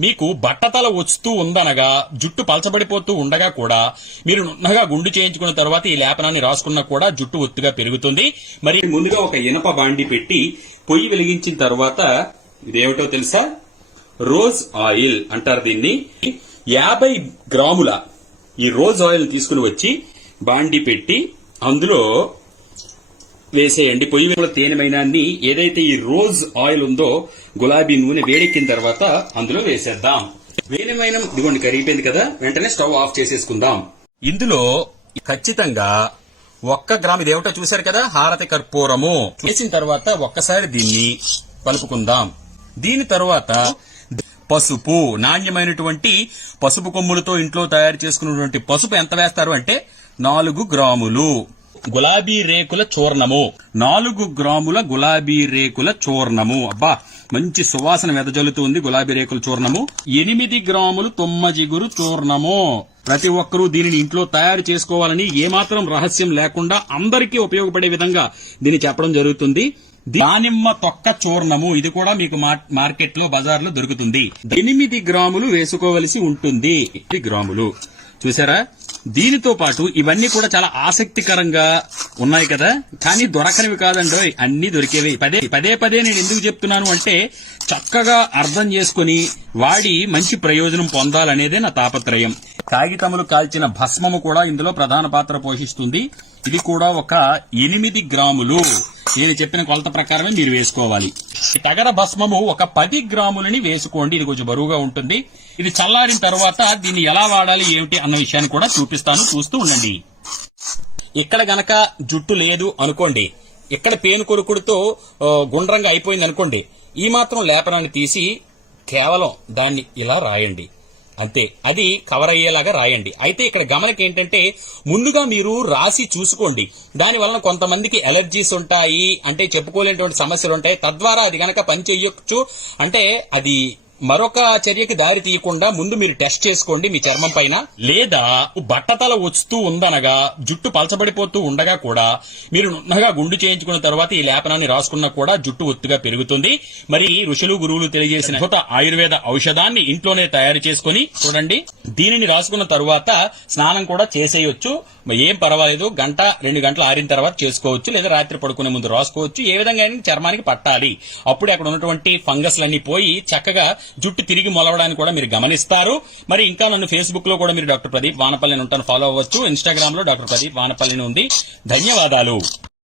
మీకు బట్టతల వస్తూ ఉందనగా జుట్టు పలచబడిపోతూ ఉండగా కూడా మీరు నున్నగా గుండు చేయించుకున్న తర్వాత ఈ లేపనాన్ని రాసుకున్నా కూడా జుట్టు ఒత్తుగా పెరుగుతుంది. మరి ముందుగా ఒక ఇనప బాండి పెట్టి పొయ్యి వెలిగించిన తర్వాత ఇదేమిటో తెలుసా? రోజ్ ఆయిల్ అంటారు దీన్ని. యాభై గ్రాముల ఈ రోజ్ ఆయిల్ తీసుకుని వచ్చి బాండి పెట్టి అందులో వేసేయండి పొయ్యి మీద తేనెమైనాన్ని ఏదైతే ఈ రోజ్ ఆయిల్ ఉందో గులాబీ నూనె వేడెక్కిన తర్వాత అందులో వేసేద్దాం. వేణమైన ఇదిగోండి కరిగిపోయింది కదా వెంటనే స్టవ్ ఆఫ్ చేసేసుకుందాం. ఇందులో ఖచ్చితంగా ఒక్క గ్రామ్ ఇదేమిటో చూశారు కదా హారతి కర్పూరము. వేసిన తర్వాత ఒక్కసారి దీన్ని కలుపుకుందాం. దీని తర్వాత పసుపు నాణ్యమైనటువంటి పసుపు కొమ్ములతో ఇంట్లో తయారు చేసుకున్నటువంటి పసుపు ఎంత వేస్తారు అంటే నాలుగు గ్రాములు. గులాబీ రేకుల చూర్ణము. నాలుగు గ్రాముల గులాబీ రేకుల చూర్ణము. అబ్బా మంచి సువాసన వెదజల్లుతుంది గులాబీ రేకుల చూర్ణము. ఎనిమిది గ్రాములు తుమ్మజిగురు చూర్ణము. ప్రతి ఒక్కరూ దీనిని ఇంట్లో తయారు చేసుకోవాలని ఏమాత్రం రహస్యం లేకుండా అందరికీ ఉపయోగపడే విధంగా దీన్ని చెప్పడం జరుగుతుంది. దానిమ్మ తొక్క చూర్ణము. ఇది కూడా మీకు మార్కెట్లో బజార్లో దొరుకుతుంది. ఎనిమిది గ్రాములు వేసుకోవలసి ఉంటుంది. గ్రాములు. చూసారా? దీనితో పాటు ఇవన్నీ కూడా చాలా ఆసక్తికరంగా ఉన్నాయి కదా. కానీ దొరకనివి కాదండి అన్ని దొరికేవి. పదే పదే పదే నేను ఎందుకు చెప్తున్నాను అంటే చక్కగా అర్థం చేసుకుని వాడి మంచి ప్రయోజనం పొందాలనేదే నా తాపత్రయం. కాగితములు కాల్చిన భస్మము కూడా ఇందులో ప్రధాన పాత్ర పోషిస్తుంది. ఇది కూడా ఒక ఎనిమిది గ్రాములు. నేను చెప్పిన కొలత ప్రకారమే మీరు వేసుకోవాలి. ఈ తగర భస్మము ఒక పది గ్రాములని వేసుకోండి. ఇది కొంచెం బరువుగా ఉంటుంది. ఇది చల్లారిన తర్వాత దీన్ని ఎలా వాడాలి ఏమిటి అన్న విషయాన్ని కూడా చూపిస్తాను. చూస్తూ ఉండండి. ఇక్కడ గనక జుట్టు లేదు అనుకోండి. ఇక్కడ పేను కొరుకుడుతో గుండ్రంగా అయిపోయింది అనుకోండి ఈ మాత్రం లేపనాన్ని తీసి కేవలం దాన్ని ఇలా రాయండి. అంతే. అది కవర్ అయ్యేలాగా రాయండి. అయితే ఇక్కడ గమనిక ఏంటంటే ముందుగా మీరు రాసి చూసుకోండి. దాని వలన కొంతమందికి ఎలర్జీస్ ఉంటాయి అంటే చెప్పుకోలేనటువంటి సమస్యలు ఉంటాయి. తద్వారా అది గనక పని చేయొచ్చు అంటే అది మరొక చర్యకి దారి తీయకుండా ముందు మీరు టెస్ట్ చేసుకోండి మీ చర్మం పైన. లేదా బట్టతల వస్తూ ఉందనగా జుట్టు పలచబడిపోతూ ఉండగా కూడా మీరు నున్నగా గుండు చేయించుకున్న తర్వాత ఈ లేపనాన్ని రాసుకున్నా కూడా జుట్టు ఒత్తుగా పెరుగుతుంది. మరి ఋషులు గురువులు తెలియజేసిన కొత్త ఆయుర్వేద ఔషధాన్ని ఇంట్లోనే తయారు చేసుకుని చూడండి. దీనిని రాసుకున్న తరువాత స్నానం కూడా చేసేయొచ్చు. ఏం పర్వాలేదు గంట రెండు గంటలు ఆరిన తర్వాత చేసుకోవచ్చు లేదా రాత్రి పడుకునే ముందు రాసుకోవచ్చు. ఏ విధంగా చర్మానికి పట్టాలి. అప్పుడు అక్కడ ఉన్నటువంటి ఫంగస్లన్నీ పోయి చక్కగా జుట్టు తిరిగి మొలవడానికి కూడా మీరు గమనిస్తారు. మరి ఇంకా నన్ను ఫేస్బుక్లో కూడా మీరు డాక్టర్ ప్రదీప్ వానపల్లిని ఉంటాను ఫాలో అవ్వచ్చు. ఇన్స్టాగ్రామ్లో డాక్టర్ ప్రదీప్ వానపల్లిని ఉంది. ధన్యవాదాలు.